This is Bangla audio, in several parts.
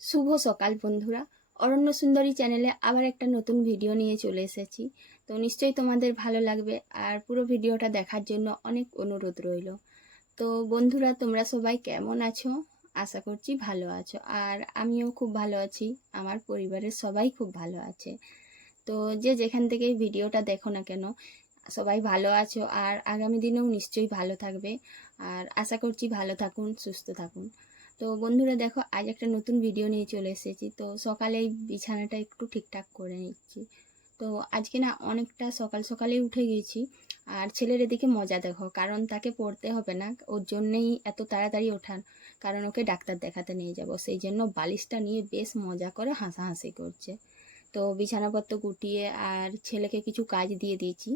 শুভ সকাল বন্ধুরা। অরণ্য সুন্দরী চ্যানেলে আবার একটা নতুন ভিডিও নিয়ে চলে এসেছি। তো নিশ্চয়ই তোমাদের ভালো লাগবে আর পুরো ভিডিওটা দেখার জন্য অনেক অনুরোধ রইল। তো বন্ধুরা, তোমরা সবাই কেমন আছো? আশা করছি ভালো আছো। আর আমিও খুব ভালো আছি। আমার পরিবারের সবাই খুব ভালো আছে। তো যে যেখান থেকে ভিডিওটা দেখো না কেন, সবাই ভালো আছো আর আগামী দিনেও নিশ্চয়ই ভালো থাকবে। আর আশা করছি ভালো থাকুন, সুস্থ থাকুন। তো বন্ধুরা দেখো, আজ একটা নতুন ভিডিও নিয়ে চলে এসেছি। তো সকালে এই বিছানাটা একটু ঠিকঠাক করে নিচ্ছি। তো আজকে না অনেকটা সকাল সকালে উঠে গেছি। আর ছেলের এদিকে মজা দেখো, কারণ তাকে পড়তে হবে না, ওর জন্যেই এত তাড়াতাড়ি ওঠান কারণ ওকে ডাক্তার দেখাতে নিয়ে যাব। সেই জন্য বালিশটা নিয়ে বেশ মজা করে হাসাহাসি করছে। তো বিছানাপত্র গুটিয়ে আর ছেলেকে কিছু কাজ দিয়ে দিয়েছি।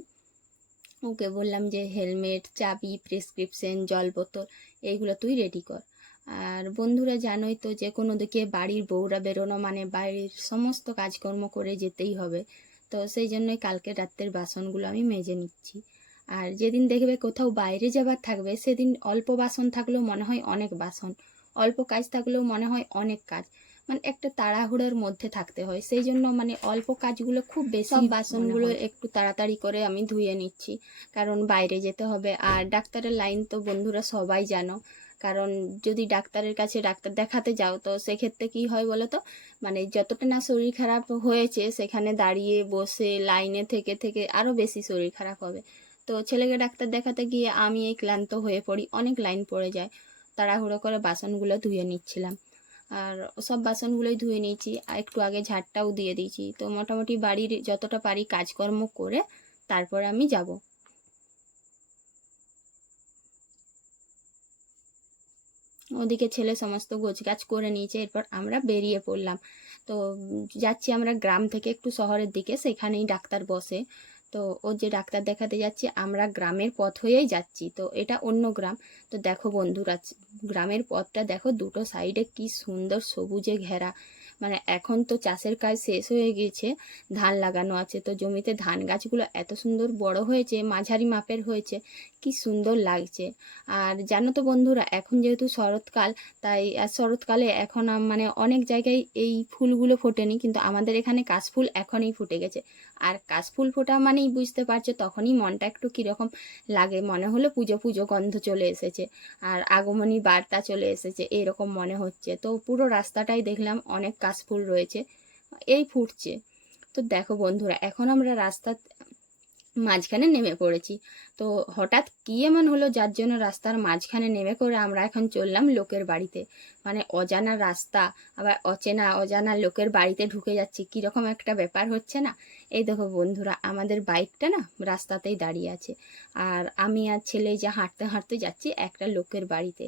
ওকে বললাম যে, হেলমেট, চাবি, প্রেসক্রিপশন জল বোতল এইগুলো তুই রেডি কর। আর বন্ধুরা জানোই তো যে কোনো দিকে বাড়ির বউরা বেরোনো মানে বাড়ির সমস্ত কাজকর্ম করে যেতেই হবে। তো সেই জন্যই কালকে রাত্রের বাসনগুলো আমি মেজে নিচ্ছি। আর যেদিন দেখবে কোথাও বাইরে যাবার থাকবে সেদিন অল্প বাসন থাকলেও মনে হয় অনেক বাসন অল্প কাজ থাকলেও মনে হয় অনেক কাজ। মানে একটা তাড়াহুড়োর মধ্যে থাকতে হয়। সেই জন্য মানে অল্প কাজগুলো খুব বেশি বাসনগুলো একটু তাড়াতাড়ি করে আমি ধুয়ে নিচ্ছি। কারণ বাইরে যেতে হবে। আর ডাক্তারের লাইন তো বন্ধুরা সবাই জানো। কারণ যদি ডাক্তারের কাছে ডাক্তার দেখাতে যাও, তো সেক্ষেত্রে কি হয় বলো তো মানে যতটা না শরীর খারাপ হয়েছে, সেখানে দাঁড়িয়ে বসে লাইনে থেকে থেকে আরও বেশি শরীর খারাপ হবে। তো ছেলেকে ডাক্তার দেখাতে গিয়ে আমি এই ক্লান্ত হয়ে পড়ি, অনেক লাইন পড়ে যায়। তাড়াহুড়ো করে বাসনগুলো ধুয়ে নিচ্ছিলাম। আর সব বাসনগুলোই ধুয়ে নিয়েছি, আর একটু আগে ঝাড়টাও দিয়ে দিয়েছি। তো মোটামুটি বাড়ির যতটা পারি কাজকর্ম করে তারপর আমি যাব। ওদিকে ছেলে সমস্ত গোছগাছ করে নিয়েছে, এরপর আমরা বেরিয়ে পড়লাম। তো যাচ্ছি আমরা গ্রাম থেকে একটু শহরের দিকে, সেখানেই ডাক্তার বসে। তো ও যে ডাক্তার দেখাতে যাচ্ছি, আমরা গ্রামের পথ হয়েই যাচ্ছি। তো এটা অন্য গ্রাম। তো দেখো বন্ধুরা, গ্রামের পথটা দেখো, দুটো সাইডে কি সুন্দর সবুজে ঘেরা। মানে এখন তো চাষের কাজ শেষ হয়ে গিয়েছে, ধান লাগানো আছে, তো জমিতে ধান গাছগুলো এত সুন্দর বড় হয়েছে, মাঝারি মাপের হয়েছে, কি সুন্দর লাগছে। আর জানো তো বন্ধুরা, এখন যেহেতু শরৎকাল, তাই শরৎকালে এখন মানে অনেক জায়গায় এই ফুলগুলো ফোটেনি, কিন্তু আমাদের এখানে কাশফুল এখনই ফুটে গেছে। আর কাশফুল ফোটা মানেই বুঝতে পারছ তখনই মনটা একটু কীরকম লাগে, মনে হলো পুজো পুজো গন্ধ চলে এসেছে, আর আগমনী বার্তা চলে এসেছে, এরকম মনে হচ্ছে। তো পুরো রাস্তাটাই দেখলাম, অনেক কাশফুল রয়েছে, এই ফুটছে। তো দেখো বন্ধুরা, এখন আমরা রাস্তা মাঝখানে নেমে পড়েছি। তো হঠাৎ কি এমন হলো যার জন্য রাস্তার মাঝখানে নেমে করে আমরা এখন চললাম লোকের বাড়িতে। মানে অজানা রাস্তা, আবার অচেনা, অজানা লোকের বাড়িতে ঢুকে যাচ্ছি। কীরকম একটা ব্যাপার হচ্ছে না? এই দেখো বন্ধুরা, আমাদের বাইকটা না রাস্তাতেই দাঁড়িয়ে আছে। আর আমি আর ছেলে যা হাঁটতে হাঁটতে যাচ্ছি একটা লোকের বাড়িতে।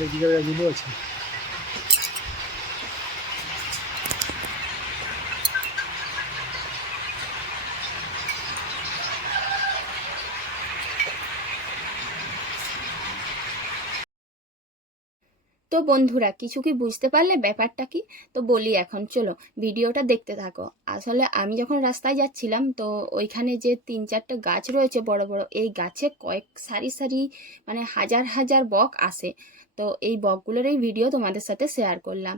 এদিকে এগুলো আছে তো বন্ধুরা, কিছু কি বুঝতে পারলে ব্যাপারটা কি? তো বলি এখন, চলো ভিডিওটা দেখতে থাকো। আসলে আমি যখন রাস্তায় যাচ্ছিলাম, তো ওইখানে যে তিন চারটে গাছ রয়েছে বড় বড়, এই গাছে কয়েক সারি সারি মানে হাজার হাজার বক আসে। তো এই বকগুলোর এই ভিডিও তোমাদের সাথে শেয়ার করলাম।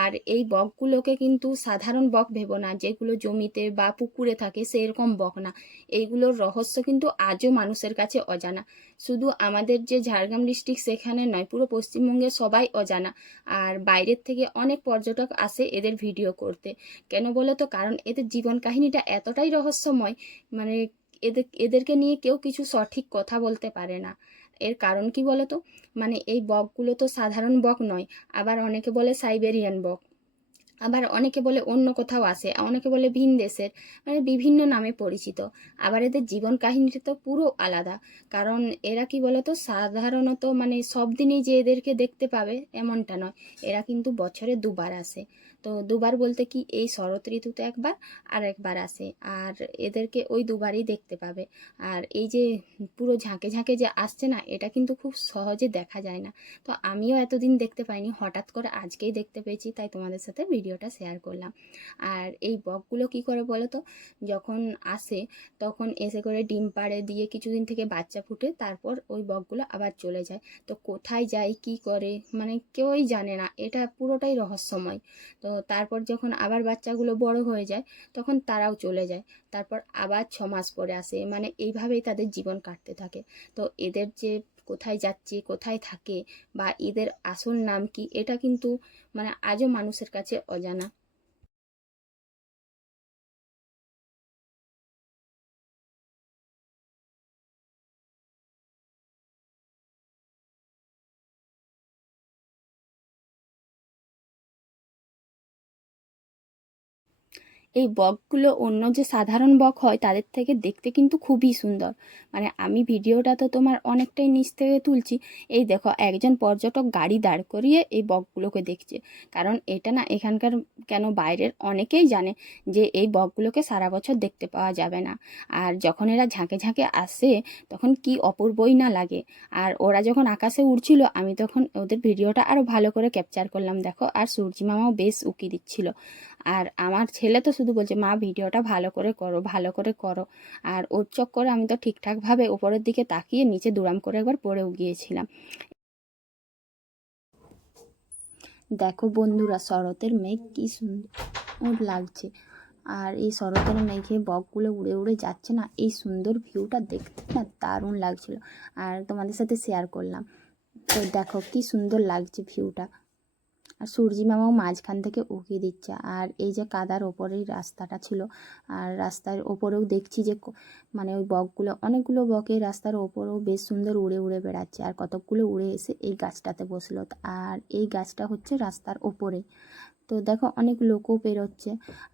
আর এই বকগুলোকে কিন্তু সাধারণ বক ভেবো না, যেগুলো জমিতে বা পুকুরে থাকে সেরকম বক না। এইগুলোর রহস্য কিন্তু আজও মানুষের কাছে অজানা। শুধু আমাদের যে ঝাড়গ্রাম ডিস্ট্রিক্ট সেখানে নয়, পুরো পশ্চিমবঙ্গে সবাই অজানা। আর বাইরের থেকে অনেক পর্যটক আসে এদের ভিডিও করতে। কেন বলো তো? কারণ এদের জীবন কাহিনীটা এতটাই রহস্যময় মানে এদের, এদেরকে নিয়ে কেউ কিছু সঠিক কথা বলতে পারে না। এর কারণ কি বলো তো? মানে এই বকগুলো তো সাধারণ বক নয়, আবার অনেকে বলে সাইবেরিয়ান বক। আবার অনেকে বলে অন্য কোথাও আসে অনেকে বলে ভিন দেশের মানে বিভিন্ন নামে পরিচিত। আবার এদের জীবন কাহিনীটা তো পুরো আলাদা। কারণ এরা কি বলতো, সাধারণত মানে সব দিনই যে এদেরকে দেখতে পাবে এমনটা নয়। এরা কিন্তু বছরে দুবার আসে। তো দুবার বলতে কি এই শরৎ ঋতুতে একবার আর একবার আসে। আর এদেরকে ওই দুবারই দেখতে পাবে। আর এই যে পুরো ঝাঁকে ঝাঁকে যে আসছে না, এটা কিন্তু খুব সহজে দেখা যায় না। তো আমিও এতদিন দেখতে পাইনি, হঠাৎ করে আজকেই দেখতে পেয়েছি, তাই তোমাদের সাথে ভিডিওটা শেয়ার করলাম। আর এই বকগুলো কি করে বলো তো? যখন আসে, তখন এসে করে ডিম পাড়ে দিয়ে কিছুদিন থেকে বাচ্চা ফুটে, তারপর ওই বকগুলো আবার চলে যায়। তো কোথায় যায়, কি করে মানে কেউই জানে না। এটা পুরোটাই রহস্যময়। তো তারপর যখন আবার বাচ্চাগুলো বড় হয়ে যায়, তখন তারাও চলে যায়। তারপর আবার ছ মাস পরে আসে। মানে এইভাবেই তাদের জীবন কাটতে থাকে। তো এদের যে কোথায় যাচ্ছে, কোথায় থাকে বা এদের আসল নাম কি, এটা কিন্তু মানে আজও মানুষের কাছে অজানা। এই বকগুলো অন্য যে সাধারণ বক হয়, তাদের থেকে দেখতে কিন্তু খুবই সুন্দর। মানে আমি ভিডিওটা তো তোমার অনেকটাই নিচ থেকে তুলছি। এই দেখো, একজন পর্যটক গাড়ি দাঁড় করিয়ে এই বকগুলোকে দেখছে। কারণ এটা না এখানকার কেন বাইরের অনেকেই জানে যে এই বকগুলোকে সারা বছর দেখতে পাওয়া যাবে না। আর যখন এরা ঝাঁকে ঝাঁকে আসে, তখন কি অপূর্বই না লাগে। আর ওরা যখন আকাশে উড়ছিল, আমি তখন ওদের ভিডিওটা আরও ভালো করে ক্যাপচার করলাম, দেখো। আর সূর্যি মামাও বেশ উকি দিচ্ছিল। আর আমার ছেলে তো শুধু বলছে, মা, ভিডিওটা ভালো করে করো, ভালো করে করো। আর ওর চক্করে আমি তো ঠিকঠাকভাবে উপরের দিকে তাকিয়ে নিচে দুরাম করে একবার পড়েও গিয়েছিলাম। দেখো বন্ধুরা, শরতের মেঘ কি সুন্দর লাগছে। আর এই শরতের মেঘে বকগুলো উড়ে উড়ে যাচ্ছে না, এই সুন্দর ভিউটা দেখতে না দারুণ লাগছিল। আর তোমাদের সাথে শেয়ার করলাম। তো দেখো কি সুন্দর লাগছে ভিউটা। আর সূর্যি মামাও মাঝখান থেকে উঁকি দিচ্ছে। আর এই যে কাদার ওপরেই রাস্তাটা ছিল, আর রাস্তার ওপরেও দেখছি যে মানে ওই বকগুলো, অনেকগুলো বকে রাস্তার ওপরেও বেশ সুন্দর উড়ে উড়ে বেড়াচ্ছে। আর কতকগুলো উড়ে এসে এই গাছটাতে বসল। আর এই গাছটা হচ্ছে রাস্তার ওপরে। তো দেখো, অনেক লোকও বেরোচ্ছে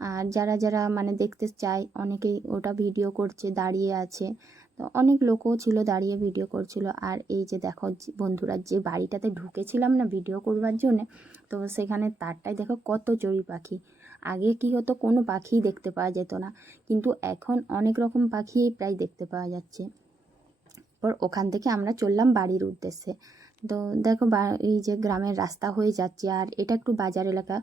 আর যারা যারা মানে দেখতে চায়, অনেকেই ওটা ভিডিও করছে, দাঁড়িয়ে আছে। তো অনেক লোকও ছিল দাঁড়িয়ে ভিডিও করছিল। আর এই যে দেখো বন্ধুরা, যে বাড়িটাতে ঢুকেছিলাম না ভিডিও করবার জন্যে, তো সেখানে তারটায় দেখো কত চড়ি পাখি। আগে কি হতো, কোনো পাখিই দেখতে পাওয়া যেত না। কিন্তু এখন অনেক রকম পাখি প্রায় দেখতে পাওয়া যাচ্ছে। পর ওখান থেকে আমরা চললাম বাড়ির উদ্দেশ্যে। তো দেখো এই যে গ্রামের রাস্তা হয়ে যাচ্ছে, আর এটা একটু বাজার এলাকা।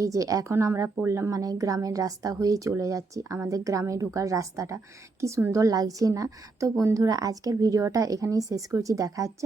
এই যে এখন আমরা পড়লাম মানে গ্রামের রাস্তা হয়ে চলে যাচ্ছি, আমাদের গ্রামে ঢোকার রাস্তাটা। কি সুন্দর লাগছে না? তো বন্ধুরা, আজকের ভিডিওটা এখানেই শেষ করছি, দেখা